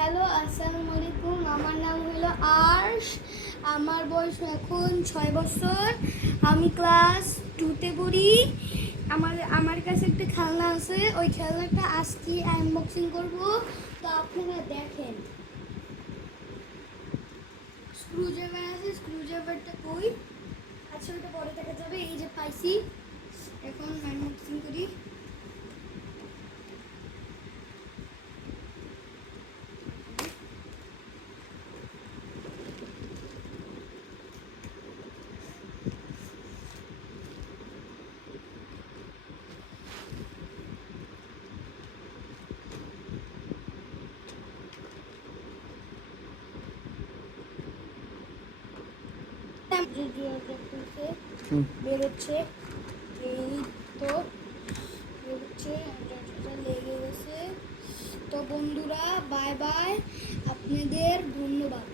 Hello, আসসালামু আলাইকুম। আমার নাম হলো আর্শ। আমার বয়স এখন 6 বছর। আমি ক্লাস 2তে পড়ি। আমার কাছে একটা খেলনা আছে, ওই খেলনাটা আজকে আনবক্সিং করব। তো আপনারা দেখেন, স্ক্রুড্রাইভার আছে, স্ক্রুড্রাইভারটা কই? আচ্ছা, ওটা পরে দেখা যাবে। এই যে পাইছি, এখন আনবক্সিং করি। বেরোচ্ছে, এই তো বেরোচ্ছে, লেগে গেছে। তো বন্ধুরা, বাই বাই, আপনাদের ধন্যবাদ।